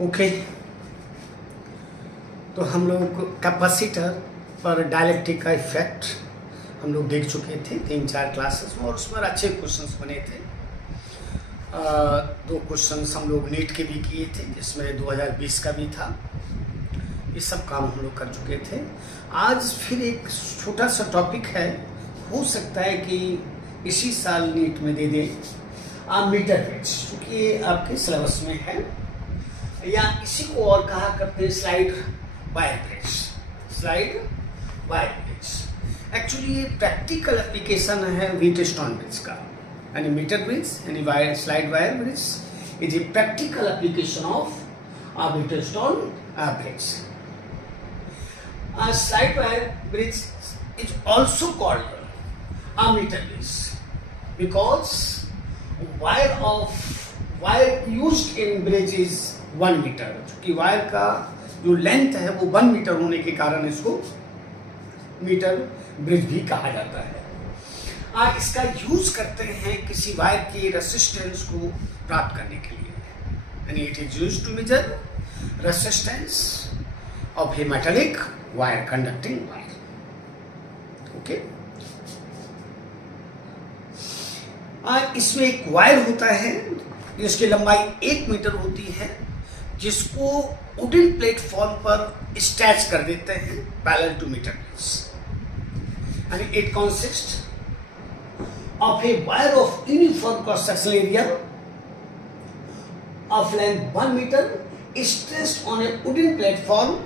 Okay. तो हम लोग कैपेसिटर पर डायलेक्ट्रिक का इफेक्ट हम लोग देख चुके थे 3-4 क्लासेस में, और उसमें अच्छे क्वेश्चंस बने थे। 2 क्वेश्चंस हम लोग नीट के भी किए थे, जिसमें 2020 का भी था। ये सब काम हम लोग कर चुके थे। आज फिर एक छोटा सा टॉपिक है, हो सकता है कि इसी साल नीट में दे दें मीटर ब्रिज, क्योंकि ये आपके सिलेबस में है, या इसी को और कहा करते हैं slide wire bridge. Slide wire bridge actually ये प्रैक्टिकल एप्लीकेशन है व्हीटस्टोन ब्रिज का, यानी मीटर ब्रिज यानी wire slide wire bridge is a practical application of Wheatstone bridge. Slide wire bridge is also called a meter bridge because wire used in bridge is 1 meter। क्योंकि wire का जो length है वो 1 metre होने के कारण इसको मीटर ब्रिज भी कहा जाता है। इसका यूज करते हैं किसी वायर की रेसिस्टेंस को प्राप्त करने के लिए, यानी it is used to measure resistance of a metallic wire, conducting wire. Okay. इसमें एक वायर होता है जिसकी लंबाई 1 मीटर होती है, जिसको वुडन प्लेटफॉर्म पर स्टैच कर देते हैं पैरेलल टू मीटर ब्रिज, यानी it consist of a wire of uniform cross sectional area of length 1 meter is placed on a wooden platform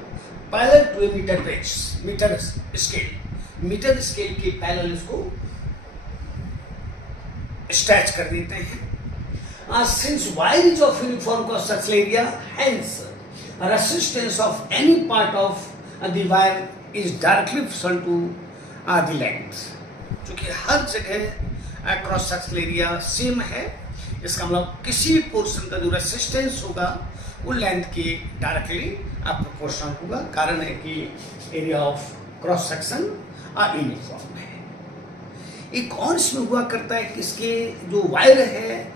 parallel to a meter bridge, meter scale के parallel इसको stretch कर देते हैं। Since wire is of uniform cross sectional area, hence resistance of any part of the wire is directly proportional to the length। क्योंकि हर जगह cross sectional area same है, इसका मतलब किसी भी पोर्शन का जो रेसिस्टेंस होगा वो लेंथ के डायरेक्टली प्रोपोर्शनल होगा। कारण है कि area of cross section uniform है। एक और इसमें हुआ करता है कि इसके जो वायर है,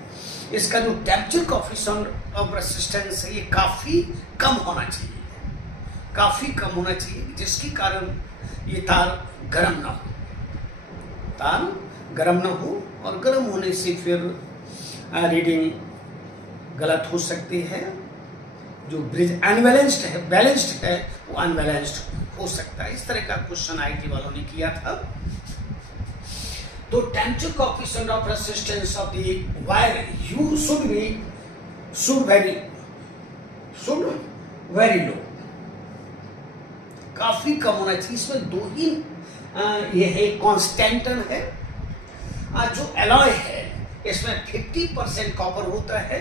इसका जो टेम्परेचर कोएफिशिएंट ऑफ रेसिस्टेंस है ये काफ़ी कम होना चाहिए, काफ़ी कम होना चाहिए, जिसके कारण ये तार गर्म ना हो, तार गर्म ना हो, और गर्म होने से फिर रीडिंग गलत हो सकती है। जो ब्रिज अनबैलेंस्ड है, बैलेंस्ड है, वो अनबैलेंस्ड हो सकता है। इस तरह का क्वेश्चन आईटी वालों ने किया था। तो temperature coefficient of resistance of the wire you should very low, काफी कम होना चाहिए। इसमें 2 ही ये है, कॉन्स्टेंटन है, जो एलॉय है इसमें 50% कॉपर होता है,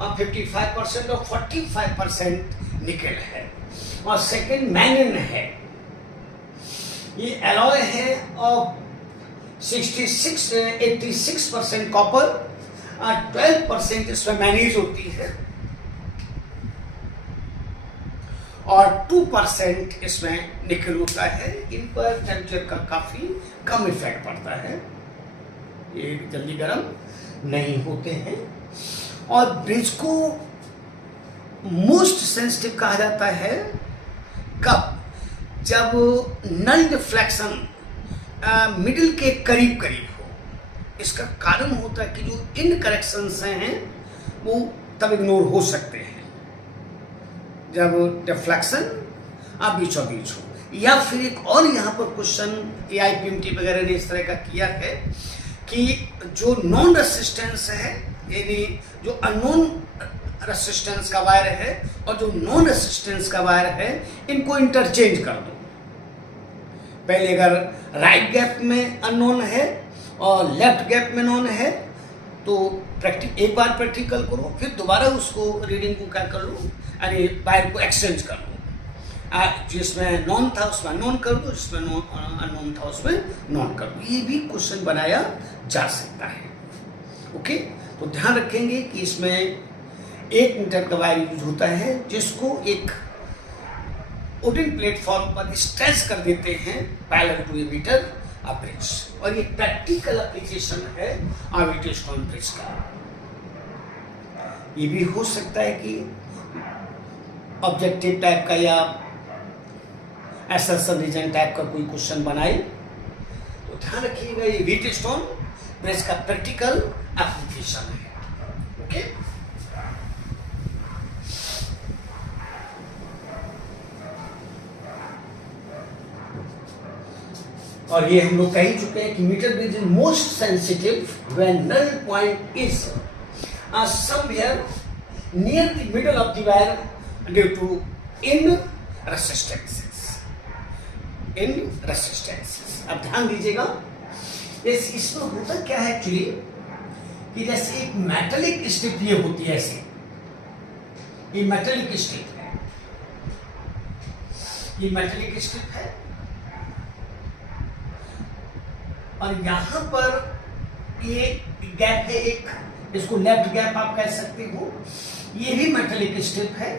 55% और 45% निकेल है, और सेकंड मैंगन है। ये एलॉय है और 86% कॉपर, 12% इसमें मैंगनीज होती है, और 2% इसमें निकेल होता है। इन पर टेम्परेचर का काफी कम इफेक्ट पड़ता है, ये जल्दी गर्म नहीं होते हैं। और ब्रिज को मोस्ट सेंसिटिव कहा जाता है कब? जब नल डिफ्लेक्शन मिडिल के करीब करीब हो। इसका कारण होता है कि जो इनकरेक्शंस हैं वो तब इग्नोर हो सकते हैं जब डिफ्लेक्शन बीचों बीच हो। या फिर एक और यहाँ पर क्वेश्चन AIPMT वगैरह ने इस तरह का किया है कि जो नॉन रेसिस्टेंस है, यानी जो अननोन रेसिस्टेंस का वायर है और जो नॉन रेसिस्टेंस का वायर है, इनको इंटरचेंज कर दो। पहले अगर राइट गैप में अननोन है और लेफ्ट गैप में नॉन है, तो एक बार प्रैक्टिकल करो, फिर दोबारा उसको रीडिंग को क्या कर लो, यानी वायर को एक्सचेंज कर लो। जिसमें नॉन था उसमें नॉन कर दो, जिसमें अननोन था उसमें नॉन कर दो। ये भी क्वेश्चन बनाया जा सकता है। ओके। तो ध्यान रखेंगे कि इसमें 1 मीटर का वायर यूज होता है, जिसको एक वुडन प्लेटफॉर्म पर स्ट्रेच कर देते हैं parallel to a metre bridge, और ये प्रैक्टिकल एप्लीकेशन है व्हीटस्टोन ब्रिज का। ये भी हो सकता है कि ऑब्जेक्टिव टाइप का या एसर्शन रीजन टाइप का कोई क्वेश्चन बनाए तो ध्यान रखिएगा ये व्हीटस्टोन ब्रिज का प्रैक्टिकल एप्लीकेशन है। ओके, और ये हम लोग कह ही चुके हैं कि metre bridge is most sensitive when null point is somewhere near the middle of the wire due to in resistances. अब ध्यान दीजिएगा, इसमें होता क्या है एक्चुअली कि जैसे एक मेटेलिक स्ट्रिप ये होती है, ऐसे ये मेटेलिक स्ट्रिप है, ये मेटेलिक स्ट्रिप है और यहां पर ये गैप है एक, इसको लेफ्ट गैप आप कह सकते हो। ये भी मेटेलिक स्ट्रिप है,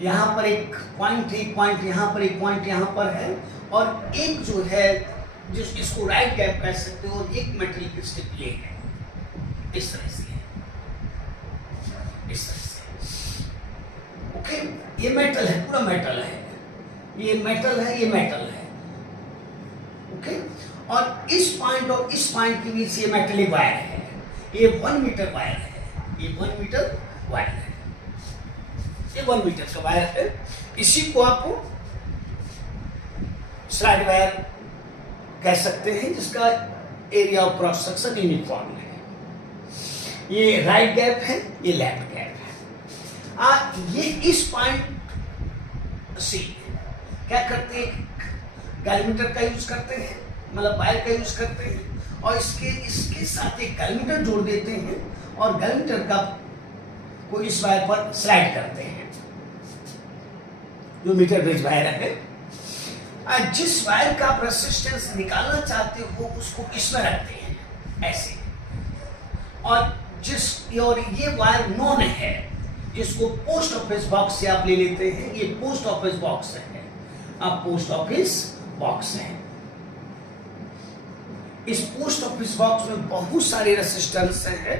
यहां पर एक पॉइंट, एक पॉइंट यहां पर, एक पॉइंट यहां पर है और एक जो है जिस इसको राइट गैप कह सकते हो, और एक मेटेलिक स्ट्रिप ये है, इस तरह से है, इस तरह से। ओके, ये मेटल है, पूरा मेटल है, ये मेटल है, ये मेटल है। ओके, और इस पॉइंट और इस पॉइंट के बीच ये मेटेलिक वायर है, ये 1 मीटर वायर है, ये 1 मीटर वायर है, ये 1 मीटर का वायर है। इसी को आप स्लाइड वायर कह सकते हैं, जिसका area of cross section uniform है। ये राइट गैप है, ये लेफ्ट गैप है। ये इस पॉइंट से क्या करते हैं, गैल्वेमीटर का यूज करते हैं, मतलब वायर का यूज करते हैं और इसके साथ एक गैल्वेमीटर जोड़ देते हैं और गैल्वेमीटर का को इस वायर पर स्लाइड करते हैं, जो मीटर ब्रिज वायर है। जिस वायर का आप रेसिस्टेंस निकालना चाहते हो उसको इसमें रखते हैं ऐसे, और ये वायर नॉन है, इसको पोस्ट ऑफिस बॉक्स से आप ले लेते हैं। ये पोस्ट ऑफिस बॉक्स है, अब पोस्ट ऑफिस बॉक्स है। इस पोस्ट ऑफिस बॉक्स में बहुत सारे रेसिस्टेंस हैं,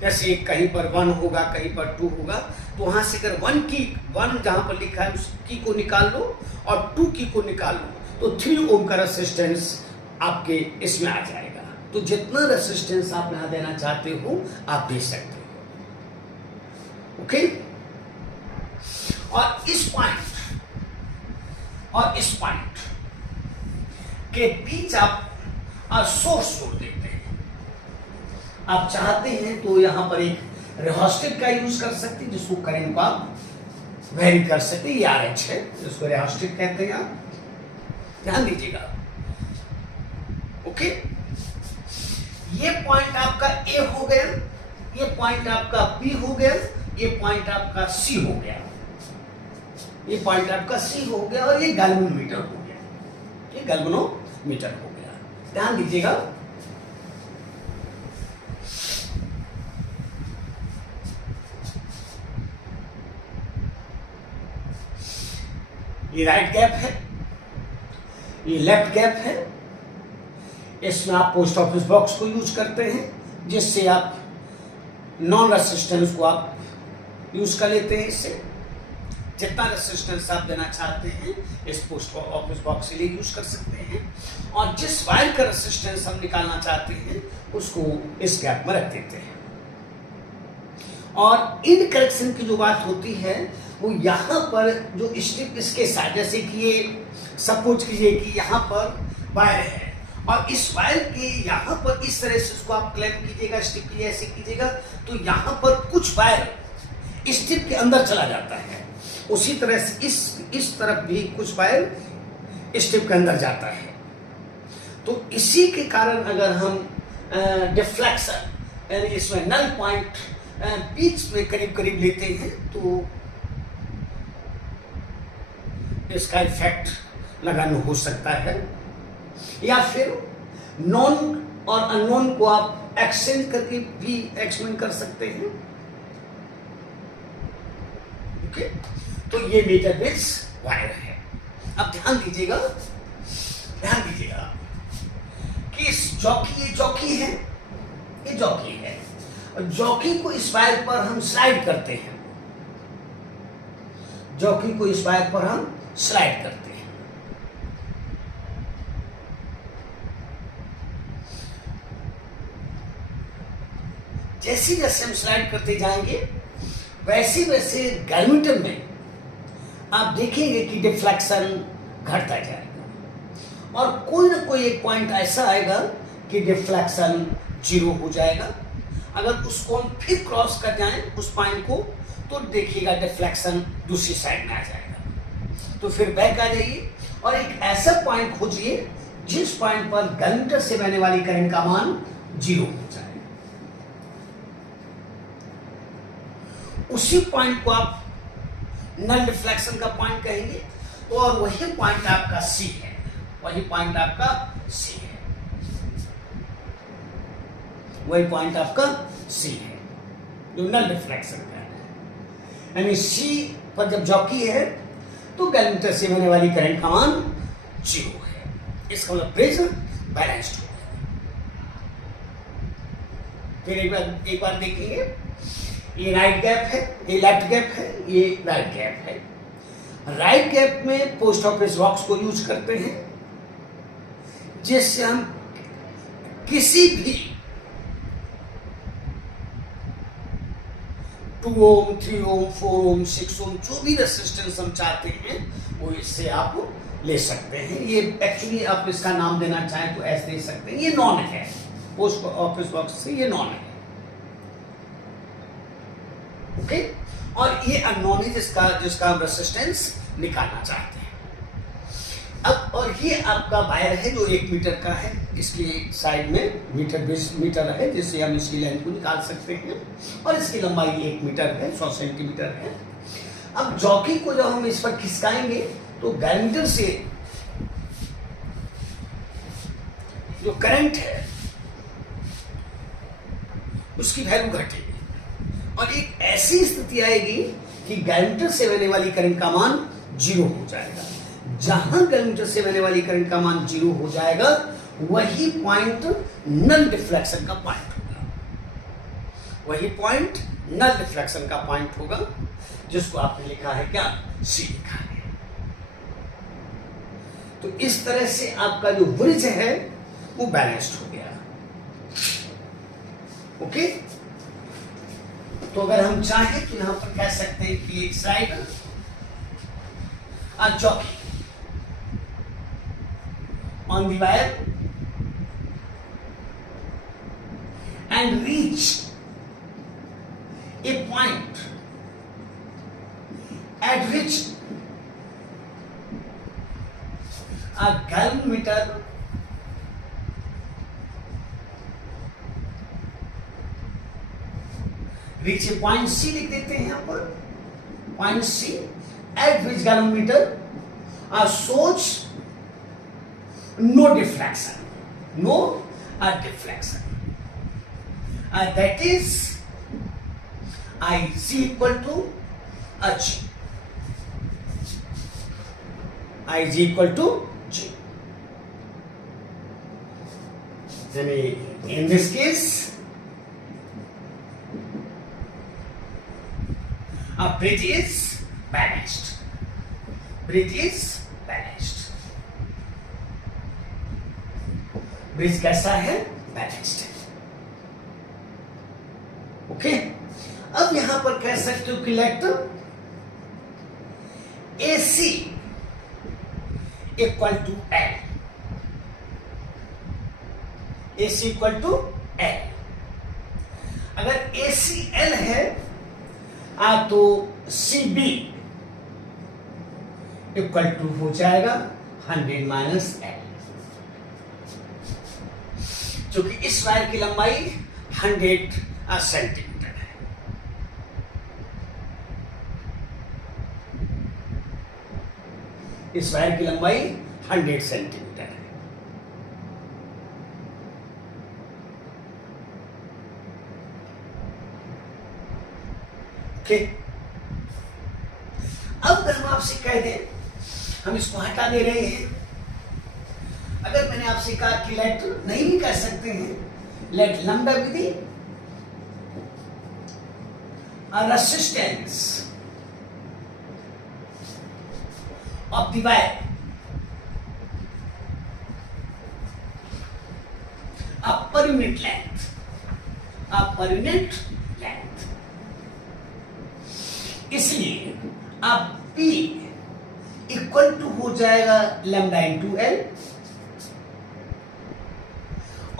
जैसे कहीं पर 1 होगा, कहीं पर 2 होगा, तो वहां से अगर 1 जहां पर लिखा है उस की को निकाल लो और 2 की को निकाल लो तो 3 ओम का रेसिस्टेंस आपके इसमें आ जाएगा। तो जितना रेसिस्टेंस आप यहां देना चाहते हो आप दे सकते हो। ओके, और इस पॉइंट के बीच आप सोर्स जोड़ देते हैं। आप चाहते हैं तो यहां पर एक रेहोस्टेट का यूज कर सकते हैं, जिसको करंट को आप वेरी कर सकते हैं। ये RH है, जिसको रेहोस्टेट कहते हैं, आप ध्यान दीजिएगा। ओके, ये पॉइंट आपका A हो गया, ये पॉइंट आपका B हो गया, ये पॉइंट आपका C हो गया, ये पॉइंट आपका C हो गया और ये गैल्वेनोमीटर हो गया, ये गैल्वेनोमीटर हो गया। ध्यान दीजिएगा, ये राइट गैप है, ये लेफ्ट गैप है। इसमें आप पोस्ट ऑफिस बॉक्स को यूज करते हैं, जिससे आप नॉन रेसिस्टेंस को आप यूज कर लेते हैं। इससे जितना रेसिस्टेंस आप देना चाहते हैं इस पोस्ट ऑफिस बॉक्स के लिए यूज कर सकते हैं, और जिस वायर का रेसिस्टेंस हम निकालना चाहते हैं उसको इस गैप में रख देते हैं। और इन करेक्शन की जो बात होती है वो यहाँ पर जो स्ट्रिप इसके साथ, जैसे कि ये सपोज कीजिए कि यहाँ पर वायर है और इस वायर के यहाँ पर इस तरह से उसको आप क्लैंप कीजिएगा, स्ट्रिप कीजिए, ऐसे कीजिएगा तो यहाँ पर कुछ वायर स्ट्रिप के अंदर चला जाता है। उसी तरह से इस तरफ भी कुछ वायर स्ट्रिप के अंदर जाता है। तो इसी के कारण अगर हम डिफ्लेक्शन यानी इसमें नल पॉइंट बीच में करीब करीब लेते हैं तो इसका इफेक्ट लगाना हो सकता है, या फिर नॉन और अननोन को आप एक्सचेंज करके भी एक्सपेरिमेंट कर सकते हैं। ओके, तो ये मीटर ब्रिज वायर है। अब ध्यान दीजिएगा कि इस ये जॉकी है, ये जॉकी है, और जॉकी को इस वायर पर हम स्लाइड करते हैं जॉकी को इस वायर पर हम स्लाइड करते हैं। जैसे जैसे हम स्लाइड करते जाएंगे वैसे वैसे गैल्वेमीटर में आप देखेंगे कि डिफ्लेक्शन घटता जाएगा और कोई ना कोई एक पॉइंट ऐसा आएगा कि डिफ्लेक्शन 0 हो जाएगा। अगर उसको हम फिर क्रॉस कर जाएं उस पॉइंट को तो देखिएगा डिफ्लेक्शन दूसरी साइड में आ जाएगा। तो फिर बैक आ जाइए और एक ऐसा पॉइंट खोजिए जिस पॉइंट पर गैल्वेमीटर से बहने वाली करंट का मान 0 हो जाए। उसी पॉइंट को आप नल डिफ्लेक्शन का पॉइंट कहेंगे और वही पॉइंट आपका सी है, वही पॉइंट आपका सी है, वही पॉइंट आपका सी है जो नल डिफ्लेक्शन का है। यानी सी पर जब जॉकी है तो गैल्वेमीटर से बहने वाली करंट का मान 0 है। इसका मतलब प्रेशर बैलेंस्ड हो गया। फिर एक बार देखेंगे, ये राइट गैप है, ये लेफ्ट गैप है, ये राइट गैप है। राइट गैप में पोस्ट ऑफिस बॉक्स को यूज करते हैं जिससे हम किसी भी 2 ओम, 3 ओम, 4 ओम, 6 ओम जो भी रेजिस्टेंस हम चाहते हैं वो इससे आप ले सकते हैं। ये एक्चुअली आप इसका नाम देना चाहें तो ऐसे दे सकते हैं। ये नॉन है, पोस्ट ऑफिस बॉक्स से ये नॉन है, ओके। और ये अननोन है जिसका हम रेजिस्टेंस निकालना चाहते हैं। अब और ये आपका वायर है जो 1 मीटर का है, इसकी साइड में मीटर है जिससे हम इसकी लेंथ को निकाल सकते हैं और इसकी लंबाई 1 मीटर है, 100 सेंटीमीटर है। अब जॉकी को जब हम इस पर खिसकाएंगे तो गैल्वेमीटर से जो करंट है उसकी वैल्यू घटेगी और एक ऐसी स्थिति आएगी कि गैल्वेमीटर से बहने वाली करंट का मान 0 हो जाएगा। जहां गैल्वेमीटर से बहने वाली करंट का मान 0 हो जाएगा वही पॉइंट नल डिफ्लेक्शन का पॉइंट होगा, वही पॉइंट नल डिफ्लेक्शन का पॉइंट होगा जिसको आपने लिखा है क्या, सी लिखा है। तो इस तरह से आपका जो ब्रिज है वो बैलेंस्ड हो गया, ओके। तो अगर हम चाहें तो यहां पर कह सकते हैं कि एक side jockey on the wire and reach a point eight which a gallmeter reach a point C लिख देते हैं यहां पर, point C at which galvanometer shows no deflection, no deflection, that is I equal to H, I equal to G. In this case, a bridge is balanced. Bridge is balanced. Bridge कैसा है? Balanced है, okay. अब यहां पर कह सकते हो कि let AC equal to L, AC equal to L। अगर AC L है तो CB इक्वल टू हो जाएगा 100 माइनस L, क्योंकि इस वायर की लंबाई 100 सेंटीमीटर है। इस वायर की लंबाई 100 सेंटीमीटर है, ओके। अब अगर हम आपसे कह दें हम इसको हटा दे रहे हैं, अगर मैंने आपसे कहा कि लेट नहीं भी कह सकते हैं, लेट लैम्डा विधि resistance of the wire, a per unit length, a per unit length. इसलिए अब P इक्वल टू हो जाएगा लैम्डा इंटू एल,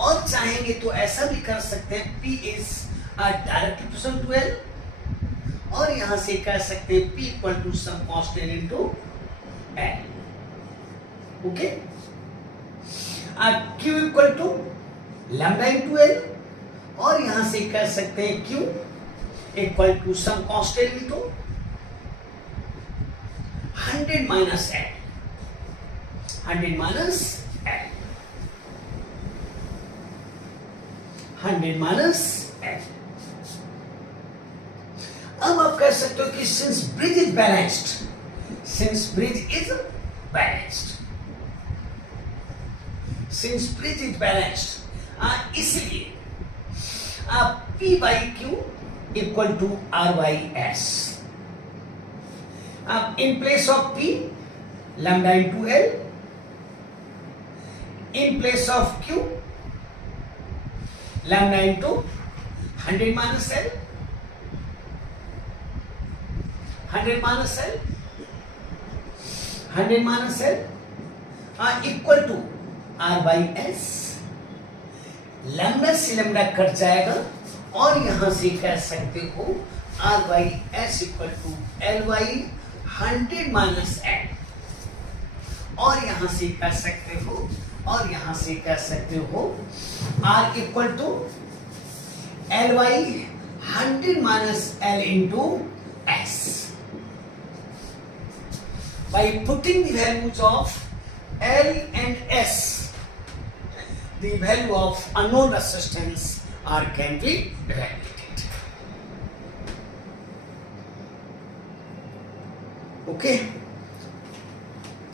और चाहेंगे तो ऐसा भी कर सकते हैं P is direct proportional to L, और यहां से कह सकते हैं P equal to some constant into L. Okay, Q equal to lambda into L, और यहां से कह सकते हैं Q equal to some constant into 100 minus L. 100 minus L. 100 minus L. अब आप कह सकते हो कि since bridge is balanced, since bridge is balanced, since bridge is balanced, इसलिए P by Q equal to R by S. अब in place of P, lambda into L, in place of Q, lambda into 100 minus L, 100 minus L, 100 minus L equal to R by S. Lambda से lambda cut जाएगा, और यहां से कह सकते हो R by S equal to L by 100 minus L, और यहां से कह सकते हो, और यहां से कह सकते हो R equal to L by 100 minus L into S. By putting the values of L and S, the value of unknown resistance R can be evaluated. Okay,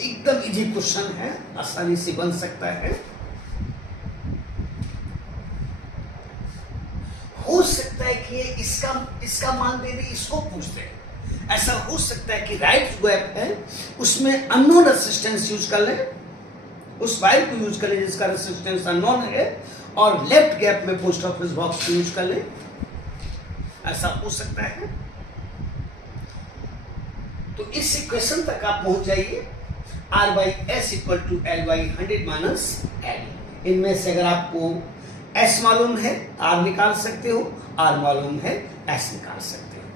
एकदम इजी क्वेश्चन है, आसानी से बन सकता है. हो सकता है कि इसका मान दे दे, इसको पूछ दे. ऐसा हो सकता है कि राइट गैप है उसमें अननोन रेसिस्टेंस यूज कर ले, उस वायर को यूज कर ले जिसका रेसिस्टेंस अननोन है, और लेफ्ट गैप में पोस्ट ऑफिस बॉक्स को यूज कर ले. ऐसा हो सकता है. तो इस इक्वेशन तक आप पहुंच जाइए. R by S equal to L by 100 minus L. इनमें से अगर आपको S मालूम है R निकाल सकते हो, R मालूम है S निकाल सकते हो.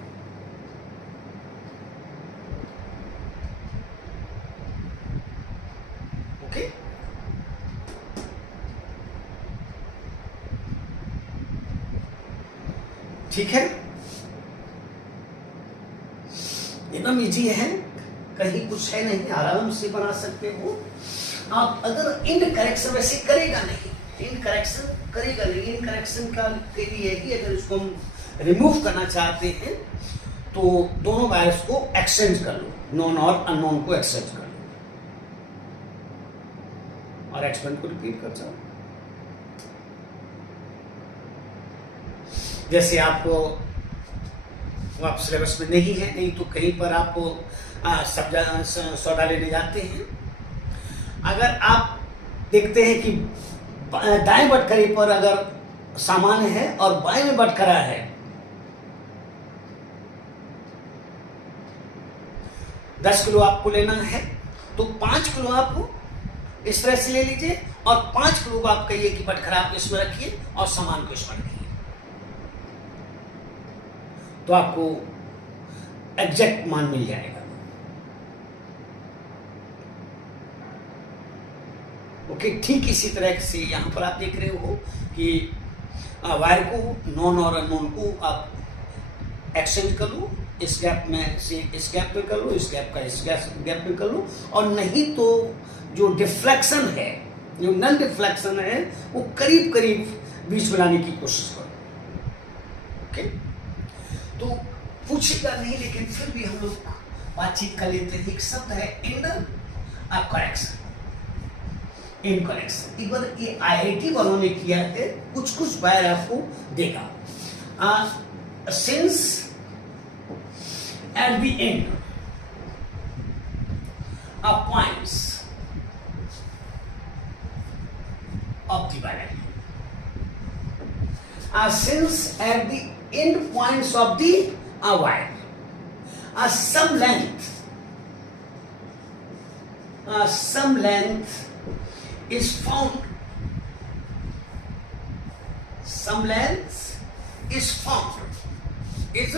ओके, ठीक है, एकदम इजी है, कहीं कुछ है नहीं, आराम से बना सकते हो आप. अगर इन करेक्शन वैसे करेगा नहीं, इन करेक्शन करेगा नहीं, इन करेक्शन का के लिए ही अगर इसको हम रिमूव करना चाहते हैं तो दोनों वायर्स को एक्सचेंज कर लो, नोन और अननोन को एक्सचेंज कर लो, और एक्सपेरिमेंट को रिपीट कर जाओ. जैसे आपको आप सिलेबस में नहीं है, नहीं तो कहीं पर आपको सोडा लेने जाते हैं. अगर आप देखते हैं कि दाएं बटखरे पर अगर सामान है और बाएं में बटखरा है, $10 किलो आपको लेना है, तो 5 किलो आप इस तरह से ले लीजिए, और 5 किलो को आप कहिए कि बटखरा आप इसमें रखिए और सामान को इसमें रखिए, तो आपको एग्जैक्ट मान मिल जाएगा. ओके, ठीक इसी तरह से यहां पर आप देख रहे हो कि वायर को, नॉन और अननोन को आप एक्सचेंज कर लो, इस गैप में से इस गैप पे कर लो, इस गैप का इस गैप पे कर लो, और नहीं तो जो डिफ्लेक्शन है, जो नन डिफ्लेक्शन है, वो करीब करीब बीच में लाने की कोशिश करो. ओके, तो पूछेगा नहीं, लेकिन फिर भी हम लोग बातचीत कर लेते हैं. एक शब्द है इन करेक्शन, इन करेक्शन. एक बार ये IIT वालों ने किया है, कुछ कुछ वायर आपको देगा. Since at the end points of the wire. Since at the end points of the wire, some length is found. Some length is found. Is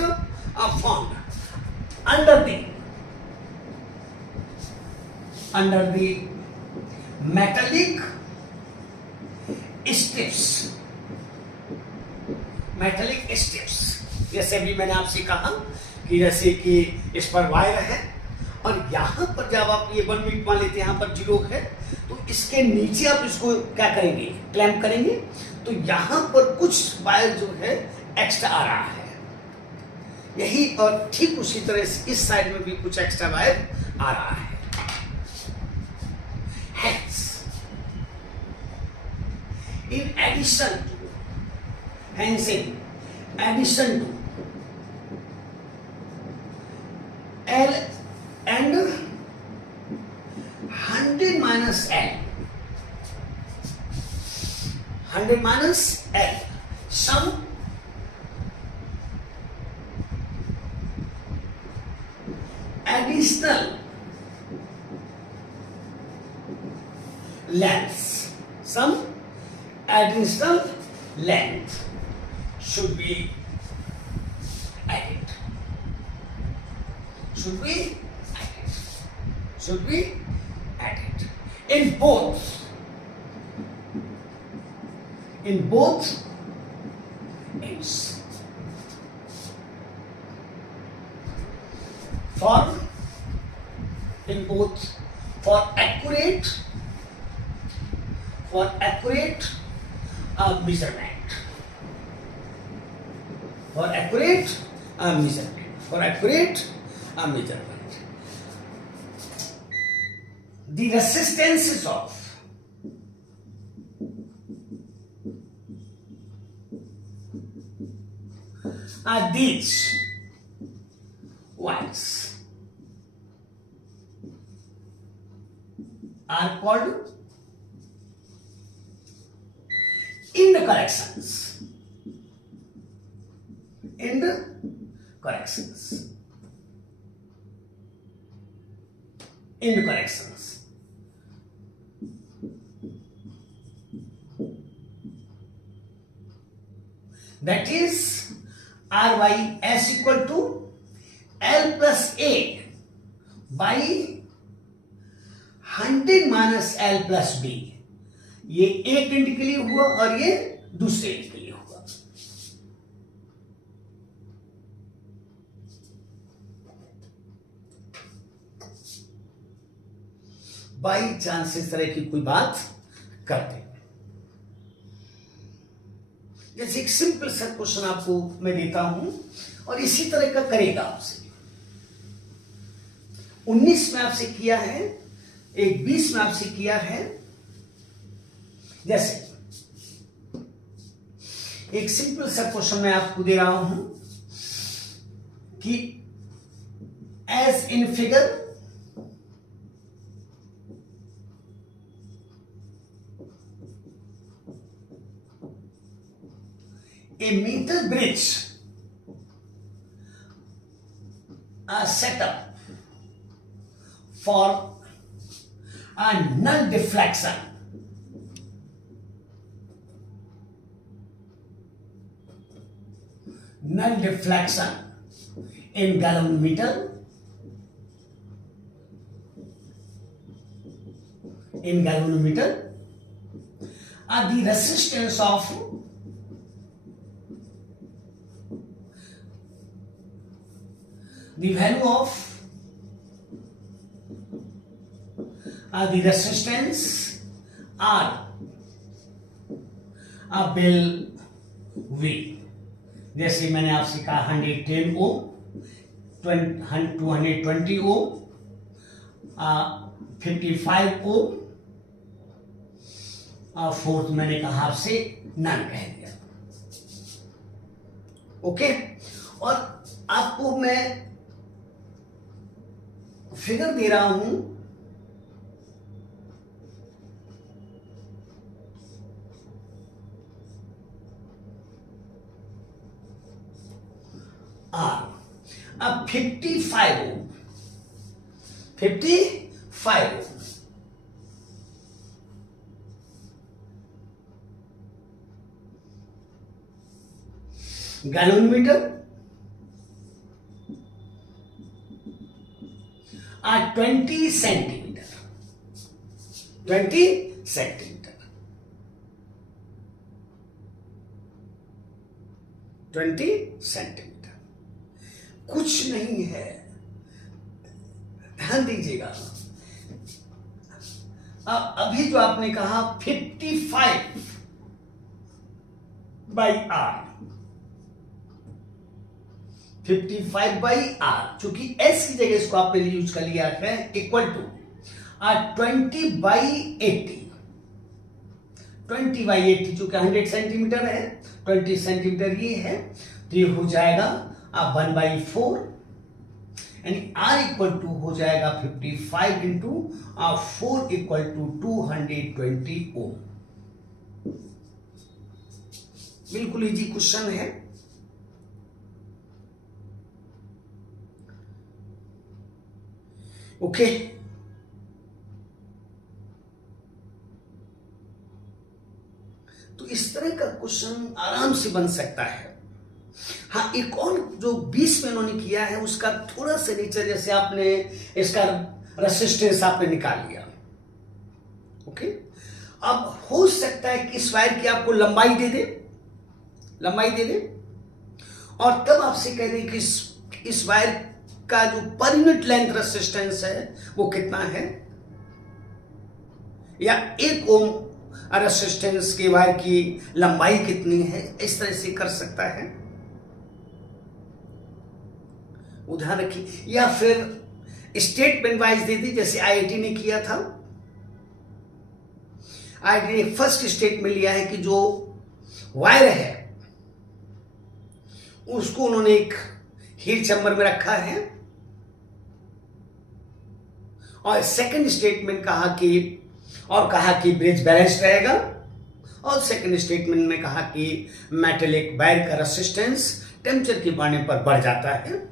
found under the metallic strips. Metallic strips, जैसे भी मैंने आपसे कहा कि जैसे कि इस पर वायर है और यहाँ पर जब आप ये 1 मीटर मान लेते हैं, यहाँ पर 0 है, तो इसके नीचे आप इसको क्या करेंगे, क्लैंप करेंगे, तो यहाँ पर कुछ वायर जो है एक्स्ट्रा आ रहा है यही, और ठीक उसी तरह से इस साइड में भी कुछ एक्स्ट्रा वायर आ रहा है। Hence, in addition to L and 100 minus L, some additional length should be added. In both ends. For accurate measurement. For accurate measurement. The resistances of these wires are called end corrections. That is Ry S equal to L plus A by 100 minus L plus B. ये एक and के लिए हुआ और ये दूसरे and के लिए हुआ। बाई चांस इस तरह की कोई बात करते, जैसे एक सिंपल सा क्वेश्चन आपको मैं देता हूं और इसी तरह का करेगा आपसे। 19 में आपसे किया है, एक 20 में आपसे किया है। जैसे एक सिंपल सा क्वेश्चन मैं आपको दे रहा हूं कि as in figure a metal bridge set up for a null deflection in galvanometer the resistance of the value of the resistance R will V। जैसे मैंने आपसे कहा 110 ओम, 220 ओम, 55 ओम, और फोर्थ मैंने कहा आपसे नन कह दिया। ओके, और आपको मैं फिगर दे रहा हूं आर। अब 55 ओम, 55 ओम, गैलोमीटर और 20 सेंटीमीटर, 20 सेंटीमीटर, 20 सेंटीमीटर। कुछ नहीं है, ध्यान दीजिएगा। अब अभी जो आपने कहा 55 बाई आर, 55 बाई आर, चूंकि एस की जगह इसको आपने यूज कर लिया है, इक्वल टू 20 बाई 80, 20 बाई 80 चूंकि 100 सेंटीमीटर है, 20 सेंटीमीटर ये है, तो ये हो जाएगा 1/4, यानी आर इक्वल टू हो जाएगा 55 इंटू 4 इक्वल टू 220 ओम। बिल्कुल इजी क्वेश्चन है। ओके, तो इस तरह का क्वेश्चन आराम से बन सकता है। हाँ, एक और जो 20 में उन्होंने किया है उसका थोड़ा सा नीचे, जैसे आपने इसका रेसिस्टेंस आपने निकाल लिया। ओके, अब हो सकता है कि इस वायर की आपको लंबाई दे दे, लंबाई दे दे, और तब आपसे कह रहे कि इस वायर का जो पर यूनिट लेंथ रेसिस्टेंस है वो कितना है, या 1 ओम रेसिस्टेंस के वायर की लंबाई कितनी है, इस तरह से कर सकता है, ध्यान रखिए। या फिर स्टेटमेंट वाइज दे दी, जैसे आईआईटी ने किया था। आईआईटी ने फर्स्ट स्टेटमेंट लिया है कि जो वायर है उसको उन्होंने एक हीट चैम्बर में रखा है, और सेकंड स्टेटमेंट कहा कि ब्रिज बैलेंस्ड रहेगा, और सेकंड स्टेटमेंट में कहा कि मेटेलिक वायर का रेसिस्टेंस टेम्परेचर के बढ़ने पर बढ़ जाता है।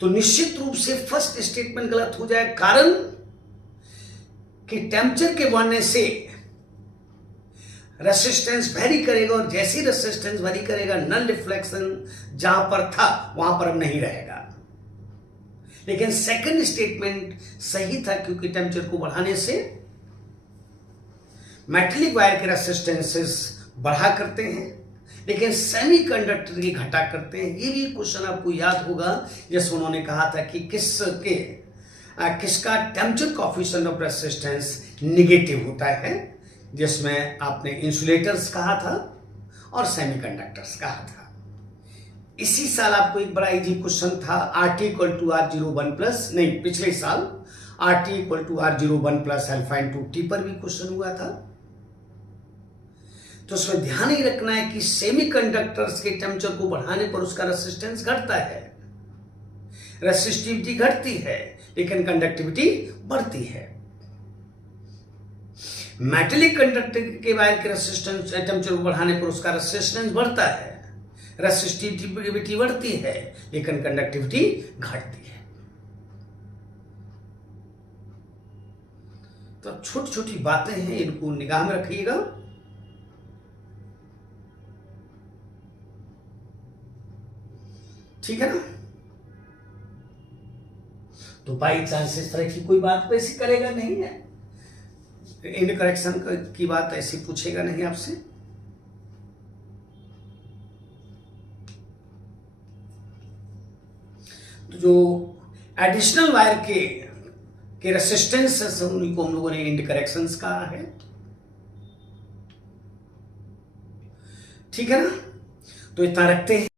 तो निश्चित रूप से फर्स्ट स्टेटमेंट गलत हो जाए, कारण कि टेम्परेचर के बढ़ने से रेसिस्टेंस वेरी करेगा, और जैसी रेसिस्टेंस वेरी करेगा नल डिफ्लेक्शन जहां पर था वहां पर अब नहीं रहेगा। लेकिन सेकंड स्टेटमेंट सही था, क्योंकि टेम्परेचर को बढ़ाने से मेटेलिक वायर के रेसिस्टेंसेस बढ़ा करते हैं, लेकिन सेमीकंडक्टर की घटा करते हैं। ये भी क्वेश्चन आपको याद होगा, जैसे उन्होंने कहा था कि किसका temperature coefficient of resistance negative होता है, जिसमें आपने इंसुलेटर्स कहा था और सेमीकंडक्टर्स कहा था। इसी साल आपको एक बड़ा इजी क्वेश्चन था, RT = R01 प्लस, नहीं पिछले साल RT = R01 plus alpha into T पर भी क्वेश्चन हुआ था। तो उसमें ध्यान ही रखना है कि सेमीकंडक्टर्स के टेम्परेचर को बढ़ाने पर उसका रेसिस्टेंस घटता है, रेसिस्टिविटी घटती है, लेकिन कंडक्टिविटी बढ़ती है। मेटेलिक कंडक्टर के वायर के रेसिस्टेंस टेम्परेचर को बढ़ाने पर उसका रेसिस्टेंस बढ़ता है, रेसिस्टिविटी बढ़ती है, लेकिन कंडक्टिविटी घटती है। तो छोटी छोटी बातें हैं, इनको निगाह में रखिएगा। ठीक है ना। तो बाई चांस इस तरह की कोई बात वैसी करेगा नहीं है, इंड करेक्शन की बात ऐसी पूछेगा नहीं आपसे। तो जो एडिशनल वायर के रेसिस्टेंस है उन्हीं को हम लोगों ने इंड करेक्शंस कहा है। ठीक है ना। तो इतना रखते हैं।